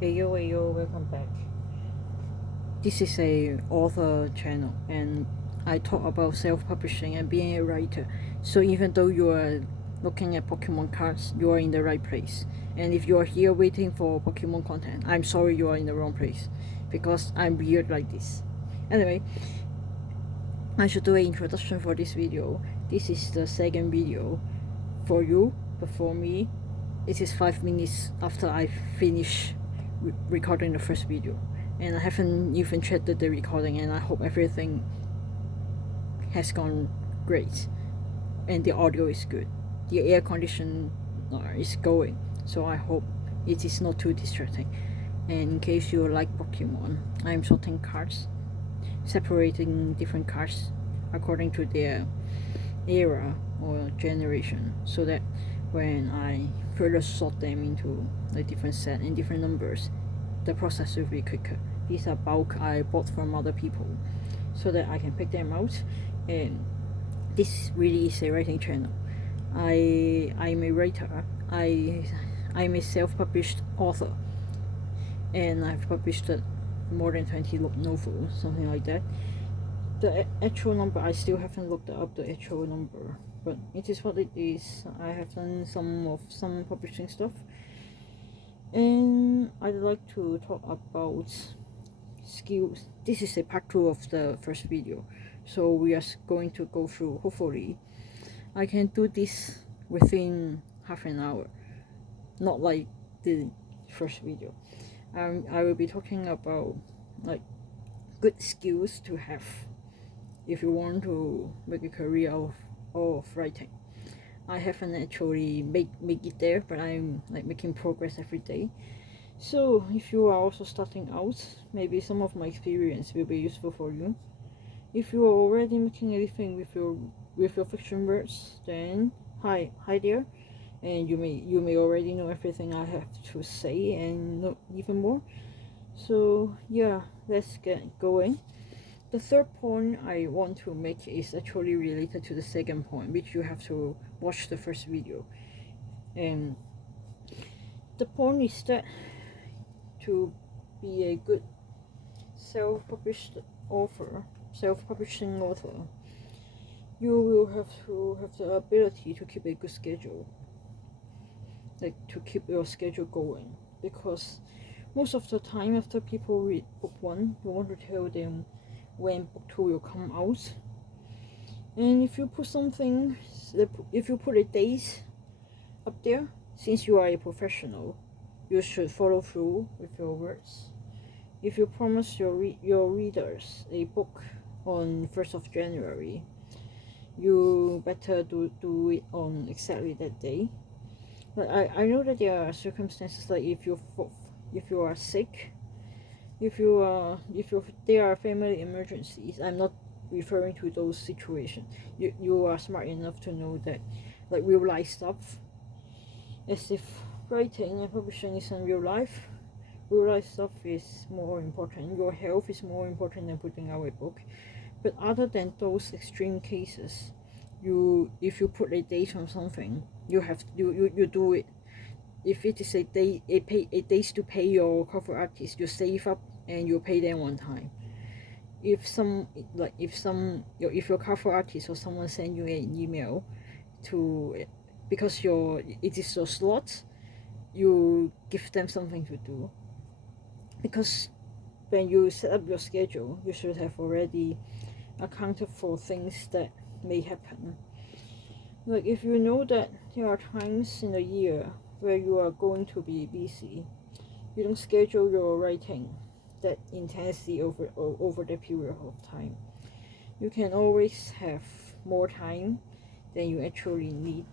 Ayo, welcome back. This is a author channel, and I talk about self-publishing and being a writer. So even though you are looking at Pokemon cards, you are in the right place. And if you are here waiting for Pokemon content, I'm sorry you are in the wrong place, because I'm weird like this. Anyway, I should do an introduction for this video. This is the second video for you, but for me, it is 5 minutes after I finish recording the first video, and I haven't even checked the recording, and I hope everything has gone great and the audio is good. The air conditioner is going, so I hope it is not too distracting. And in case you like Pokemon, I'm sorting cards, separating different cards according to their era or generation, so that when I further sort them into a different set and different numbers, the process will be quicker. These are bulk I bought from other people, so that I can pick them out. And this really is a writing channel. I'm a writer. I'm a self-published author, and I've published more than 20 novels, something like that. The actual number, I still haven't looked up the actual number, but it is what it is. I have done some publishing stuff, and I'd like to talk about skills. This is a part 2 of the first video, so we are going to go through. Hopefully I can do this within half an hour, not like the first video. I will be talking about like good skills to have if you want to make a career of writing. I haven't actually make it there, but I'm like making progress every day. So if you are also starting out, maybe some of my experience will be useful for you. If you are already making a living with your fiction words, then hi there, and you may already know everything I have to say and know even more. So yeah, let's get going. The third point I want to make is actually related to the second point, which you have to watch the first video. And the point is that to be a good self-published author, self-publishing author, you will have to have the ability to keep a good schedule, like to keep your schedule going, because most of the time after people read book 1, you want to tell them when book 2 will come out. And if you put something, if you put a date up there, since you are a professional, you should follow through with your words. If you promise your readers a book on 1st of January, you better do it on exactly that day. But I know that there are circumstances like if you are sick, if there are family emergencies. I'm not referring to those situations. You are smart enough to know that, like real life stuff, as if writing and publishing is in real life. Real life stuff is more important. Your health is more important than putting out a book. But other than those extreme cases, if you put a date on something, you do it. If it is a days to pay your cover artist, you save up and you pay them on time. If your cover artist or someone send you an email to, because it is your slot, you give them something to do, because when you set up your schedule, you should have already accounted for things that may happen. Like if you know that there are times in the year where you are going to be busy, you don't schedule your writing that intensely over the period of time. You can always have more time than you actually need,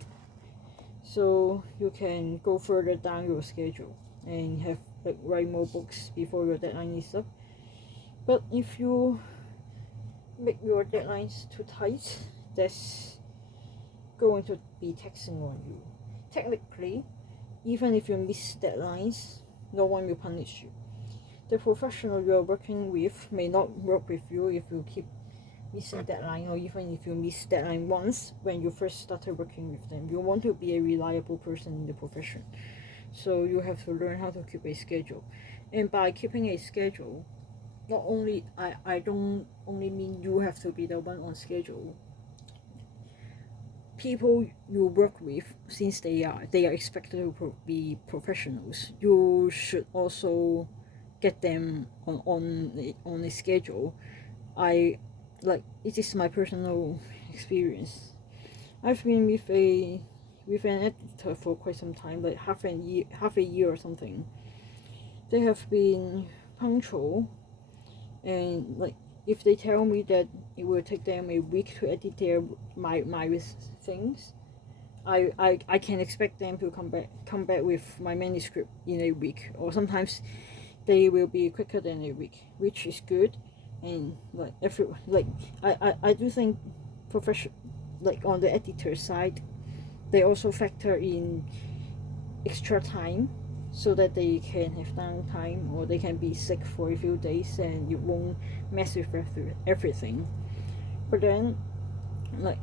so you can go further down your schedule and have like write more books before your deadline is up. But if you make your deadlines too tight, that's going to be taxing on you. Technically, even if you miss deadlines, no one will punish you. The professional you are working with may not work with you if you keep missing deadline, or even if you miss deadline once when you first started working with them. You want to be a reliable person in the profession. So you have to learn how to keep a schedule. And by keeping a schedule, not only I don't only mean you have to be the one on schedule. People you work with, since they are expected to be professionals, you should also get them on a schedule. I like, it is my personal experience. I've been with an editor for quite some time, like half a year or something. They have been punctual, and like, if they tell me that it will take them a week to edit my things, I can expect them to come back with my manuscript in a week, or sometimes they will be quicker than a week, which is good. And like I do think profession, like on the editor side, they also factor in extra time so that they can have downtime, or they can be sick for a few days and you won't mess with everything. But then, like,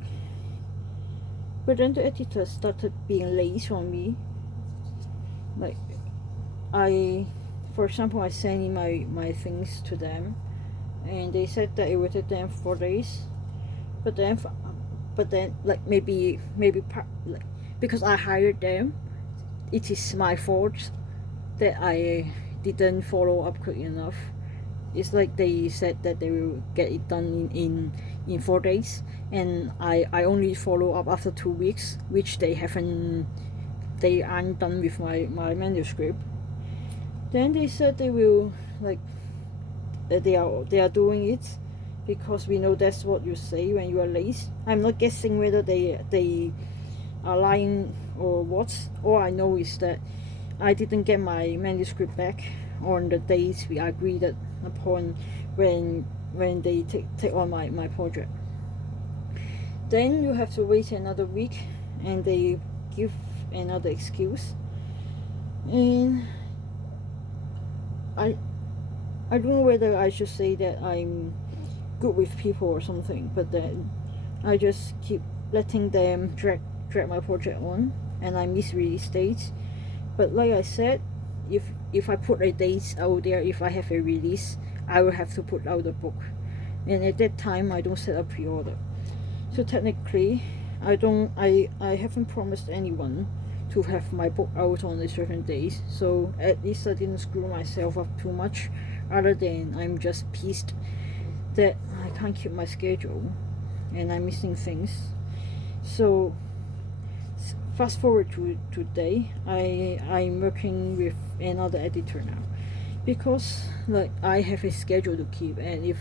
but then the editor started being lazy on me. Like, for example, I sent in my things to them, and they said that it would take them 4 days. But then, like, maybe like, because I hired them, it is my fault that I didn't follow up quick enough. It's like they said that they will get it done in 4 days, and I only follow up after 2 weeks, which they aren't done with my manuscript. Then they said they will, like, they are doing it because we know that's what you say when you are late. I'm not guessing whether they are lying or what. All I know is that I didn't get my manuscript back on the days we agreed upon when they take on my project. Then you have to wait another week, and they give another excuse. And I don't know whether I should say that I'm good with people or something, but then I just keep letting them drag my project on, and I miss release dates. But like I said, if I put a date out there, if I have a release, I will have to put out the book, and at that time I don't set a pre-order. So technically, I haven't promised anyone to have my book out on a certain date, so at least I didn't screw myself up too much, other than I'm just pissed that I can't keep my schedule and I'm missing things. So fast forward to today, I'm working with another editor now, because like I have a schedule to keep, and if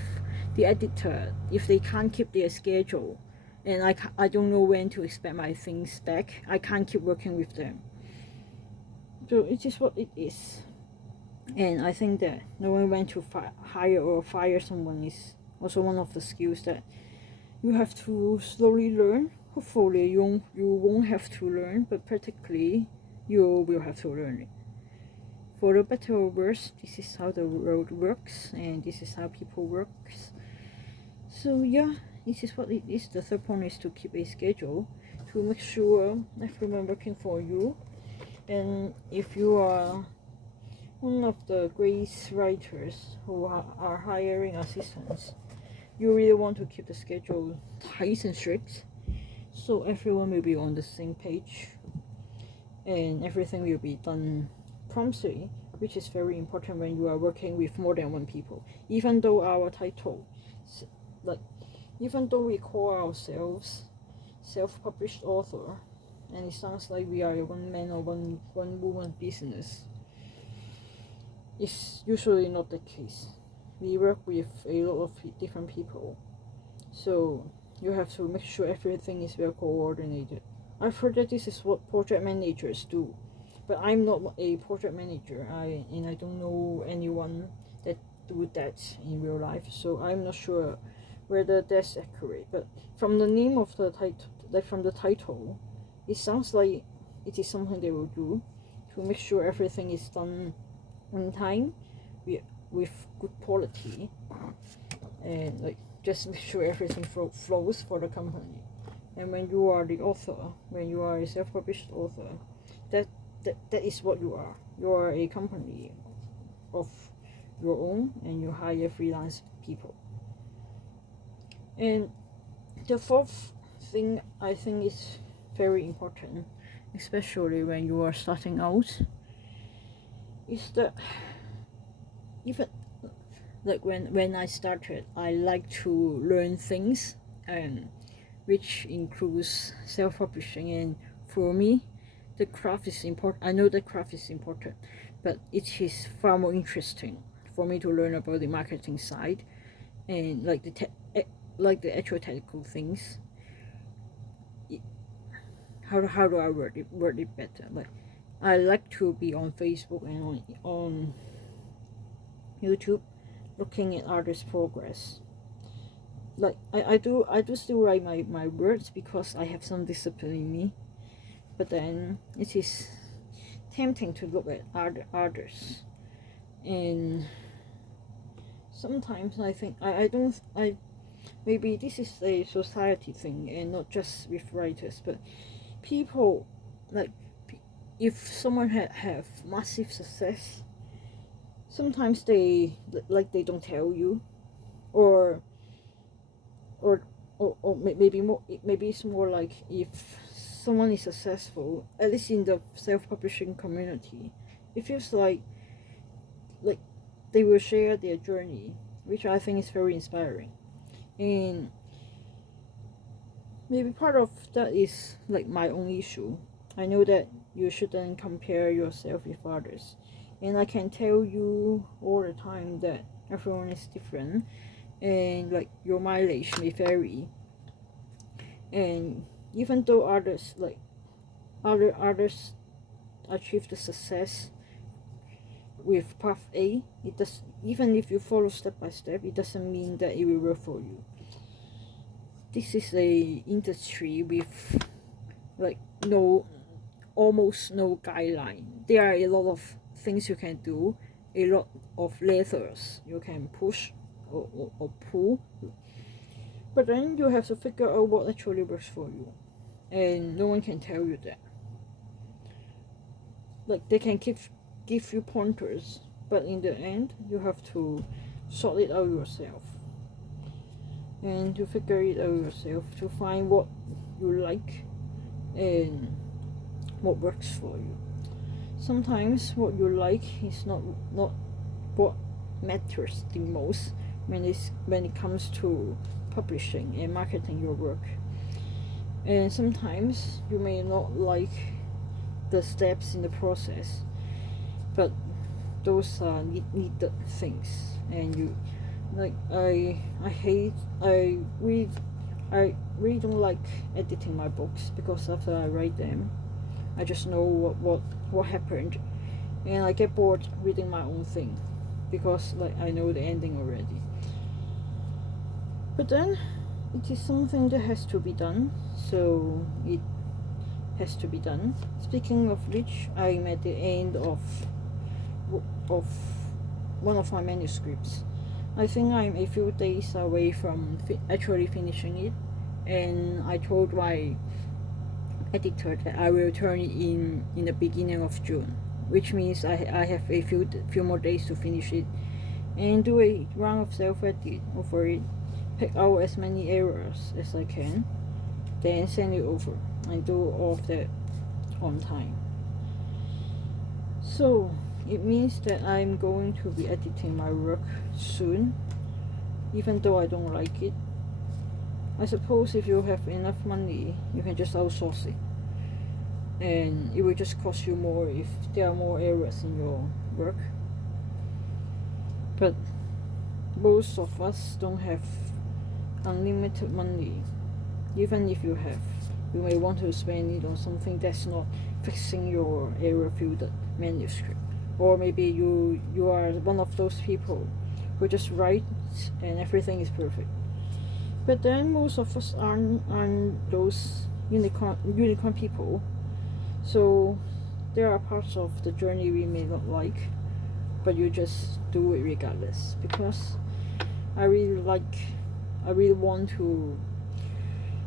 the editor, if they can't keep their schedule, and I don't know when to expect my things back, I can't keep working with them. So it is what it is. And I think that knowing when to hire or fire someone is also one of the skills that you have to slowly learn. Hopefully you won't have to learn, but practically you will have to learn it. For the better or worse, this is how the world works, and this is how people works. So yeah, this is what it is. The third point is to keep a schedule, to make sure everyone working for you. And if you are one of the great writers who are hiring assistants, you really want to keep the schedule tight and strict, so everyone will be on the same page and everything will be done promptly, which is very important when you are working with more than one people. Even though our title, like, even though we call ourselves self-published author, and it sounds like we are a one-man or one woman business, it's usually not the case. We work with a lot of different people, so you have to make sure everything is well coordinated. I've heard that this is what project managers do, but I'm not a project manager. I don't know anyone that do that in real life, so I'm not sure whether that's accurate. But from the name of the title, like from the title, it sounds like it is something they will do to make sure everything is done on time, with good quality, and like just make sure everything flows for the company. And when you are the author, when you are a self-published author, that is what you are. You are a company of your own, and you hire freelance people. And the fourth thing I think is very important, especially when you are starting out, is that even like when I started, I like to learn things, and which includes self-publishing. And for me, the craft is important. I know the craft is important, but it is far more interesting for me to learn about the marketing side, and like the actual technical things. How do I word it better? Like, I like to be on Facebook and on YouTube, looking at others' progress. Like I do still write my words because I have some discipline in me, but then it is tempting to look at others, and sometimes I think I don't I maybe this is a society thing and not just with writers, but people, like, if someone have massive success, sometimes they don't tell you, or maybe it's more like, if someone is successful, at least in the self-publishing community, it feels like they will share their journey, which I think is very inspiring. And maybe part of that is like my own issue. I know that you shouldn't compare yourself with others, and I can tell you all the time that everyone is different, and like your mileage may vary. And even though others achieve the success with path A, it does, even if you follow step by step, it doesn't mean that it will work for you. This is a industry with like almost no guideline. There are a lot of things you can do, a lot of levers you can push or pull, but then you have to figure out what actually works for you, and no one can tell you that. Like, they can give you pointers, but in the end you have to sort it out yourself, and to figure it out yourself, to find what you like and what works for you. Sometimes what you like is not what matters the most when it comes to publishing and marketing your work. And sometimes you may not like the steps in the process, but those are needed things. And you, like, I really don't like editing my books, because after I write them, I just know what happened, and I get bored reading my own thing, because like I know the ending already. But then it is something that has to be done, so it has to be done. Speaking of which, I'm at the end of one of my manuscripts. I think I'm a few days away from actually finishing it, and I told my editor that I will turn it in the beginning of June, which means I have a few more days to finish it, and do a round of self-edit over it, pick out as many errors as I can, then send it over, and do all of that on time. So it means that I'm going to be editing my work soon, even though I don't like it. I suppose if you have enough money, you can just outsource it, and it will just cost you more if there are more errors in your work. But most of us don't have unlimited money. Even if you have, you may want to spend it on something that's not fixing your error-filled manuscript. Or maybe you are one of those people who just write and everything is perfect. But then most of us aren't those unicorn people. So there are parts of the journey we may not like, but you just do it regardless, because I really want to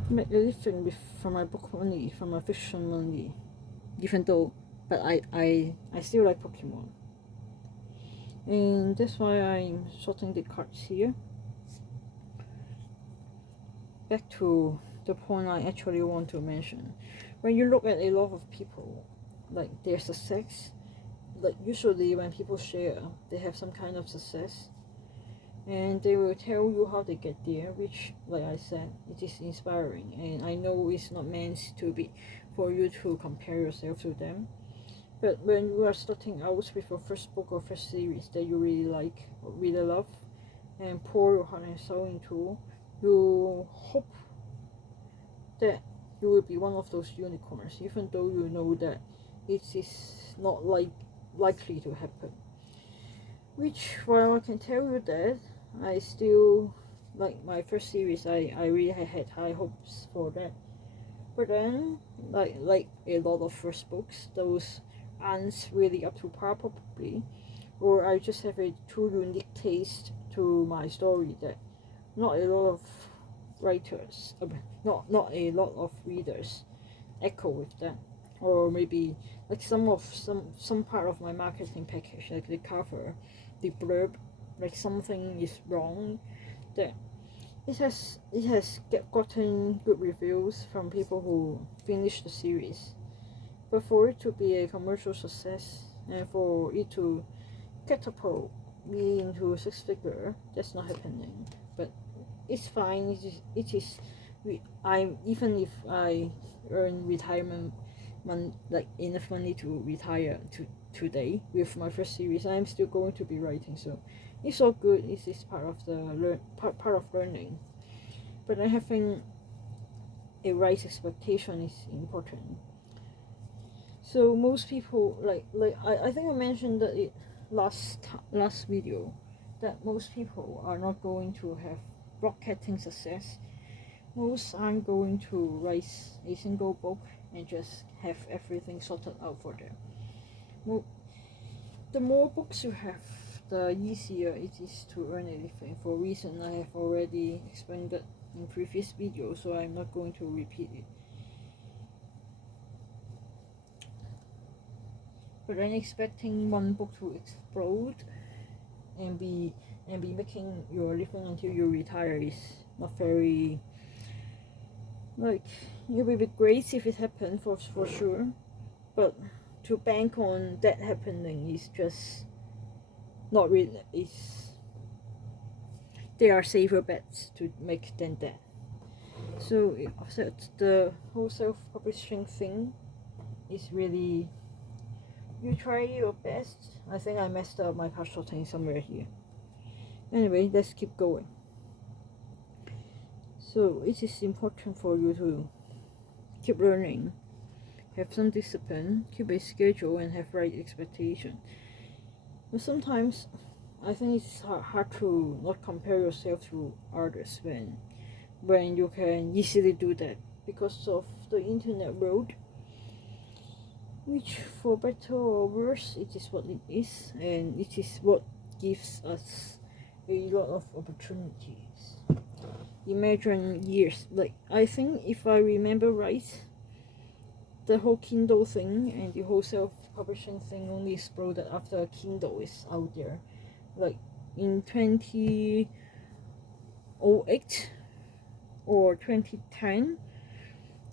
make a living from my book money, from my fiction money, even though but I still like Pokemon, and that's why I'm sorting the cards here. Back to the point I actually want to mention. When you look at a lot of people, like their success, like usually when people share, they have some kind of success, and they will tell you how they get there, which, like I said, it is inspiring, and I know it's not meant to be for you to compare yourself to them. But when you are starting out with your first book or first series that you really like or really love and pour your heart and soul into, you hope that you will be one of those unicorns, even though you know that it is not likely to happen. Which, while I can tell you that I still like my first series, I really had high hopes for that. But then, like a lot of first books, those aren't really up to par probably, or I just have a too unique taste to my story that not a lot of writers, not a lot of readers echo with that, or maybe like some part of my marketing package, like the cover, the blurb, like something is wrong. That it has gotten good reviews from people who finished the series, but for it to be a commercial success and for it to catapult me into six figure, that's not happening. But it's fine. I'm even if I earn retirement like enough money to retire today with my first series, I'm still going to be writing. So it's all good. It's part of the part of learning. But having a right expectation is important. So most people I think I mentioned that it last video that most people are not going to have rocketing success. Most aren't going to write a single book and just have everything sorted out for them. The more books you have, the easier it is to earn a living. For a reason I have already explained that in previous videos, so I'm not going to repeat it. But then expecting one book to explode and be making your living until you retire is not very, like, it would be great if it happened for sure, but to bank on that happening is just not really. There are safer bets to make than that. So the whole self-publishing thing is really, you try your best. I think I messed up my card sorting somewhere here. Anyway, let's keep going. So it is important for you to keep learning, have some discipline, keep a schedule, and have right expectation. But sometimes I think it's hard to not compare yourself to others when you can easily do that because of the internet world, which for better or worse it is what it is, and it is what gives us a lot of opportunities. Imagine years, like I think if I remember right, the whole Kindle thing and the whole self-publishing thing only exploded after Kindle is out there, like in 2008 or 2010,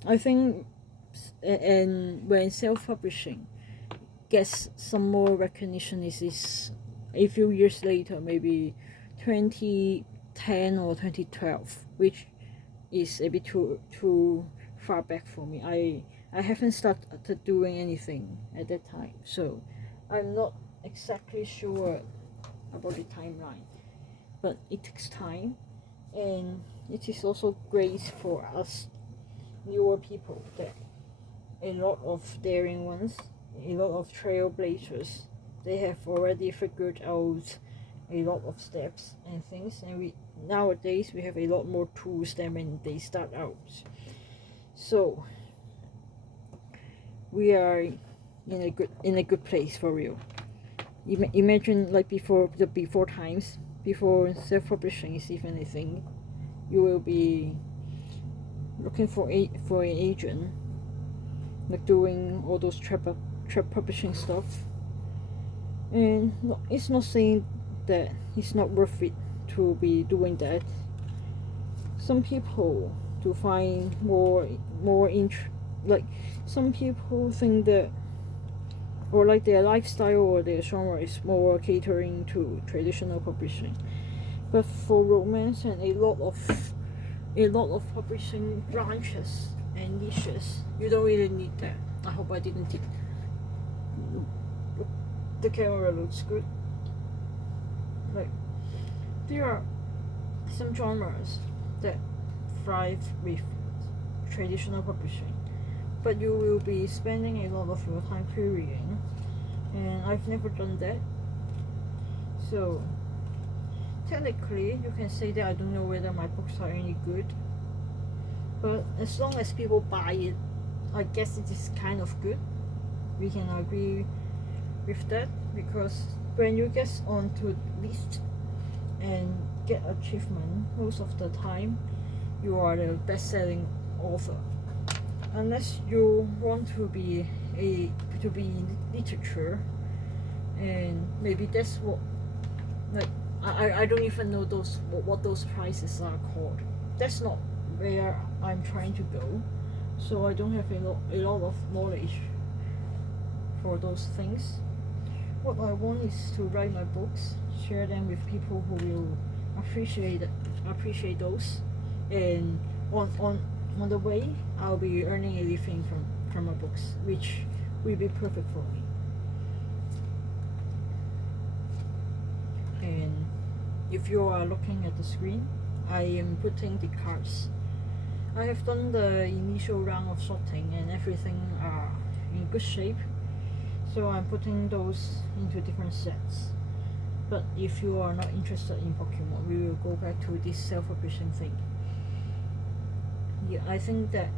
I think. And when self-publishing gets some more recognition is a few years later, maybe 2010 or 2012, which is a bit too far back for me. I haven't started doing anything at that time, so I'm not exactly sure about the timeline, but it takes time, and it is also great for us newer people that a lot of daring ones, a lot of trailblazers, they have already figured out a lot of steps and things, and nowadays we have a lot more tools than when they start out. So we are in a good place for real. Imagine like before times, before self-publishing is even a thing, you will be looking for an agent, like doing all those trap publishing stuff, and it's not saying that it's not worth it to be doing that. Some people to find more like some people think that, or like their lifestyle or their genre is more catering to traditional publishing. But for romance and a lot of publishing branches and niches, you don't really need that. I hope I didn't hit. The camera looks good. Like, there are some genres that thrive with traditional publishing, but you will be spending a lot of your time querying, and I've never done that. So technically you can say that I don't know whether my books are any good, but as long as people buy it, I guess it is kind of good. We can agree with that, because when you get onto list and get achievement, most of the time you are the best-selling author, unless you want to be in literature, and maybe that's what, like, I don't even know what those prizes are called. That's not where I'm trying to go, so I don't have a lot of knowledge for those things. What I want is to write my books, share them with people who will appreciate those, and on the way I'll be earning a living from my books, which will be perfect for me. And if you are looking at the screen, I am putting the cards. I have done the initial round of sorting and everything are in good shape, so I'm putting those into different sets. But if you are not interested in Pokemon, we will go back to this self-publishing thing. Yeah, I think that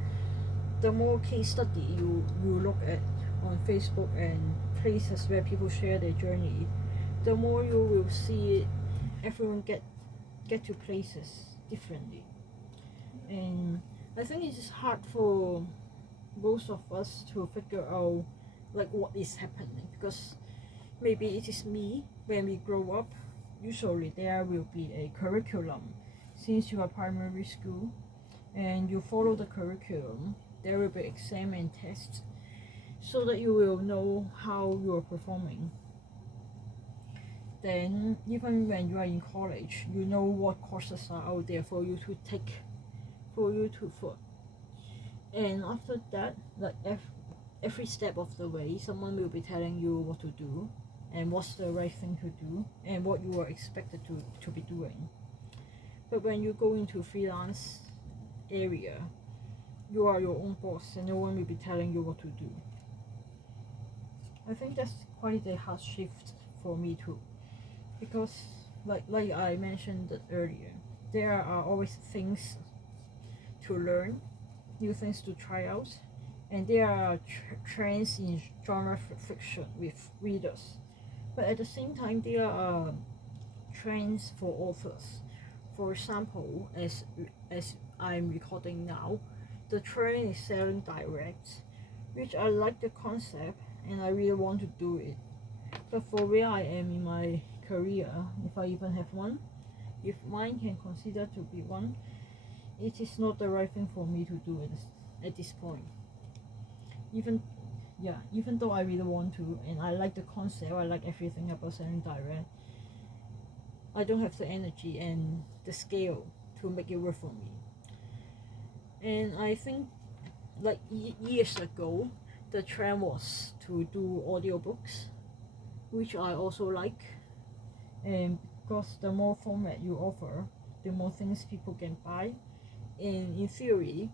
the more case study you look at on Facebook and places where people share their journey, the more you will see everyone get to places differently. And I think it is hard for most of us to figure out like what is happening, because maybe it is me. When we grow up, usually there will be a curriculum. Since you are primary school and you follow the curriculum, there will be exam and tests, so that you will know how you are performing. Then even when you are in college, you know what courses are out there for you to take, and after that, like every step of the way, someone will be telling you what to do and what's the right thing to do and what you are expected to be doing. But when you go into freelance area, you are your own boss and no one will be telling you what to do. I think that's quite a hard shift for me too, because like I mentioned earlier, there are always things to learn, new things to try out, and there are trends in genre fiction with readers. But at the same time, there are trends for authors. For example, as I'm recording now, the trend is selling direct, which I like the concept and I really want to do it. But for where I am in my career, if I even have one, if mine can consider to be one, it is not the right thing for me to do it at this point. Even though I really want to, and I like the concept, I like everything about selling direct, I don't have the energy and the scale to make it work for me. And I think like years ago, the trend was to do audiobooks, which I also like, and because the more format you offer, the more things people can buy, and in theory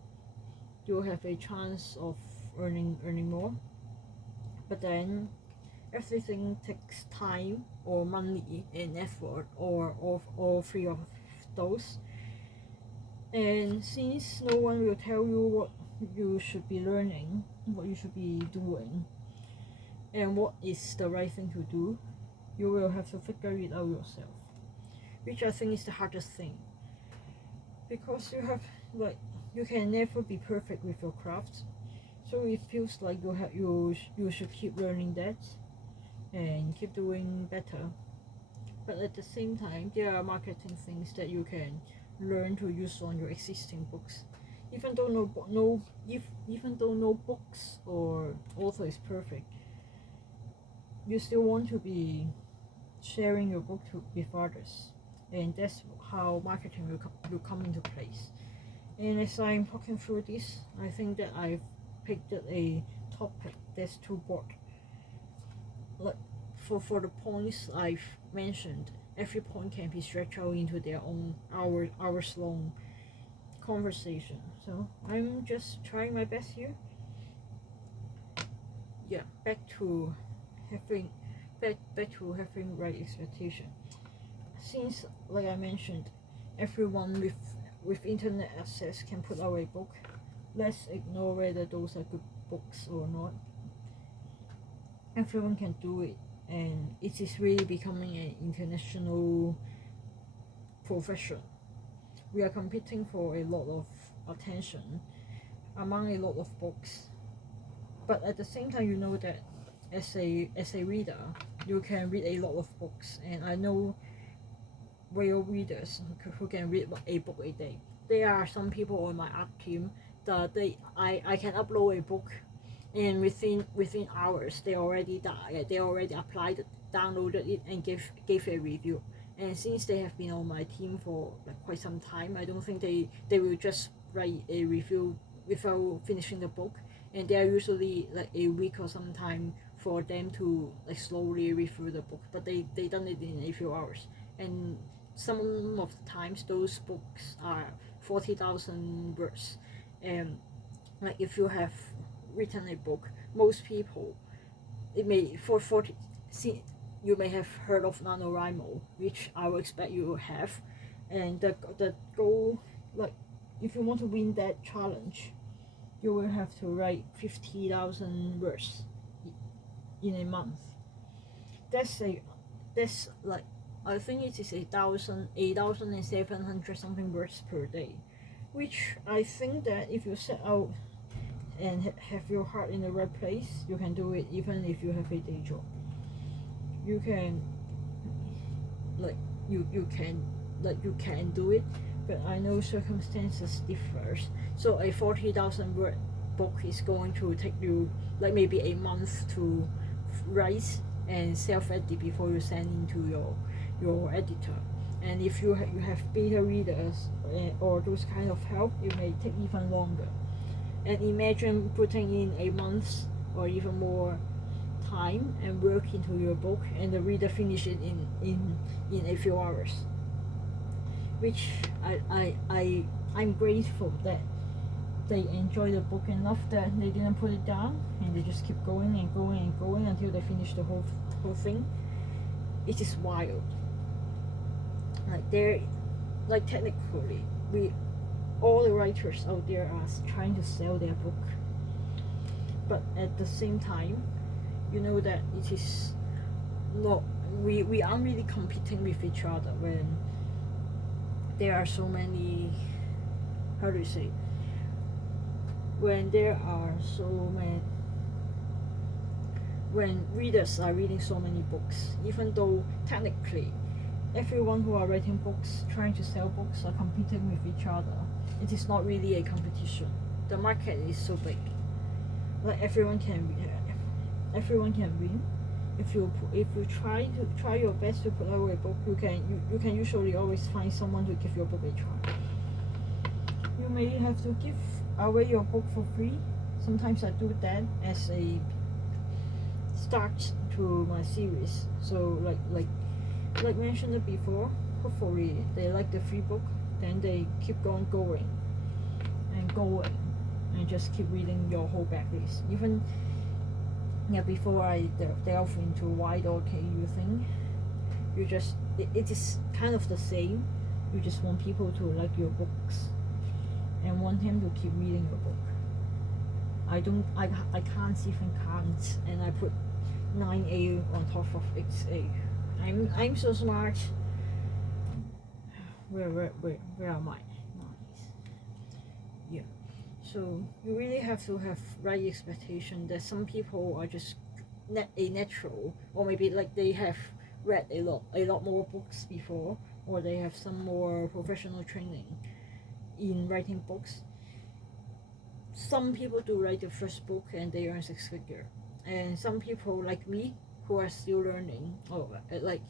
you'll have a chance of earning more. But then everything takes time or money and effort, or all three of those, and since no one will tell you what you should be learning, what you should be doing, and what is the right thing to do, you will have to figure it out yourself, which I think is the hardest thing, because you can never be perfect with your craft, So it feels like you should keep learning that and keep doing better. But at the same time, there are marketing things that you can learn to use on your existing books. Even though even though no books or author is perfect, you still want to be sharing your book with others, and that's how marketing will come into place. And as I'm talking through this, I think that I've picked a topic that's too broad. Like for the points I've mentioned, every point can be stretched out into their own hours long conversation. So I'm just trying my best here. Yeah, back to having right expectation. Since, like I mentioned, everyone with internet access can put out a book, let's ignore whether those are good books or not. Everyone can do it, and it is really becoming an international profession. We are competing for a lot of attention among a lot of books, but at the same time, you know that as a reader, you can read a lot of books, and I know real readers who can read a book a day. There are some people on my art team that I can upload a book, and within hours they already applied it, downloaded it, and gave a review. And since they have been on my team for like quite some time, I don't think they will just write a review without finishing the book. And they are usually like a week or some time for them to like slowly read through the book, but they done it in a few hours. And some of the times those books are 40,000 words. And like if you have written a book, most people, it may for 40 see, you may have heard of NaNoWriMo, which I will expect you have. And the goal, like if you want to win that challenge, you will have to write 50,000 words in a month. That's like, I think it is 8,700 something words per day, which I think that if you set out and have your heart in the right place, you can do it even if you have a day job. You can like you can do it, but I know circumstances differs. So a 40,000 word book is going to take you like maybe a month to write and self-edit before you send into your editor. And if you have beta readers or those kind of help, it may take even longer. And imagine putting in a month or even more time and work into your book, and the reader finish it in a few hours. Which I'm grateful that they enjoy the book enough that they didn't put it down, and they just keep going and going and going until they finish the whole thing. It is wild. Like technically, all the writers out there are trying to sell their book, but at the same time, you know that it is not, we aren't really competing with each other when there are so many, how do you say, when there are so many, when readers are reading so many books, even though technically everyone who are writing books, trying to sell books, are competing with each other, it is not really a competition. The market is so big, like everyone can win. If you try your best to put out a book, you can usually always find someone to give your book a try. You may have to give away your book for free. Sometimes I do that as a start to my series. So like mentioned before, hopefully they like the free book, then they keep going and just keep reading your whole backlist. Even before I delve into why the OKU thing, you just it is kind of the same. You just want people to like your books and want them to keep reading your book. I can't even count, and I put 9A on top of XA. I'm so smart. Where am I? Nice. Yeah. So you really have to have right expectation that some people are just a natural, or maybe like they have read a lot more books before, or they have some more professional training in writing books. Some people do write the first book and they earn six figure, and some people like me who are still learning, or like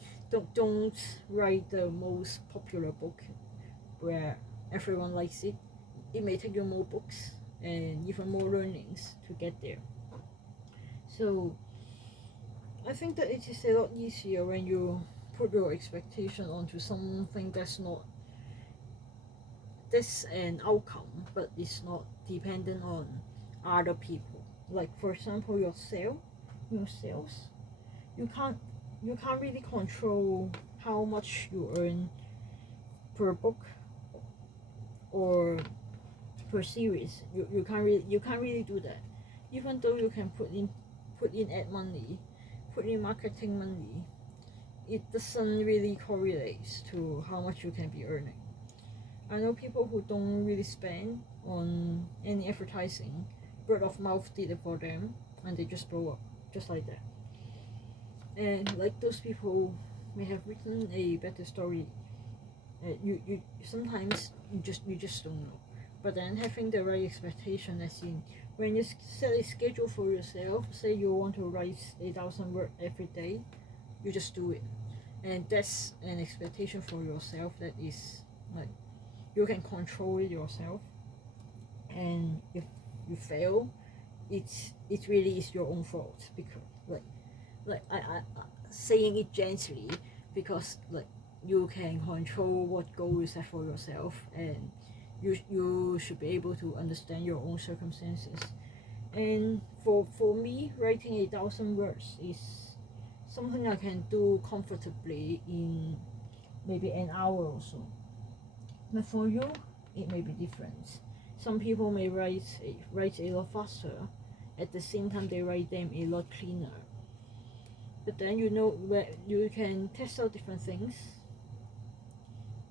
don't write the most popular book where everyone likes it. It may take you more books and even more learnings to get there. So I think that it is a lot easier when you put your expectation onto something that's an outcome, but it's not dependent on other people. Like for example, your sales, you can't really control how much you earn per book or per series. You can't really do that. Even though you can put in ad money, put in marketing money, it doesn't really correlate to how much you can be earning. I know people who don't really spend on any advertising, word of mouth did it for them, and they just blow up, just like that. And like those people may have written a better story. You sometimes you just don't know. But then having the right expectation, as in when you set a schedule for yourself, say you want to write 8,000 words every day, you just do it, and that's an expectation for yourself that is like you can control it yourself. And if you fail, it really is your own fault, because I saying it gently, because like you can control what goal you set for yourself, and you should be able to understand your own circumstances. And for me, writing 8,000 words is something I can do comfortably in maybe an hour or so. But for you, it may be different. Some people may write a lot faster. At the same time, they write them a lot cleaner. But then you know where you can test out different things,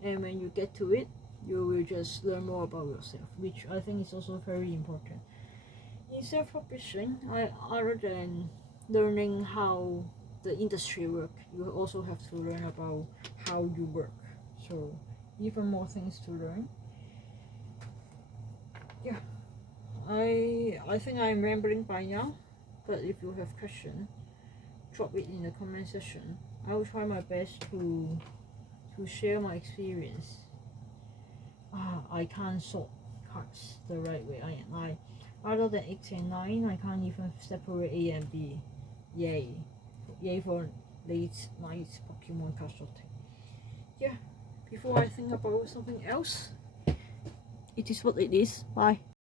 and when you get to it, you will just learn more about yourself, which I think is also very important. In self-publishing, other than learning how the industry work, you also have to learn about how you work. So even more things to learn. Yeah, I think I'm rambling by now, but if you have question, drop it in the comment section. I will try my best to share my experience. I can't sort cards the right way. Other than 8 and 9, I can't even separate A and B. Yay for late night Pokemon card sorting. Yeah, before I think about something else, it is what it is. Bye.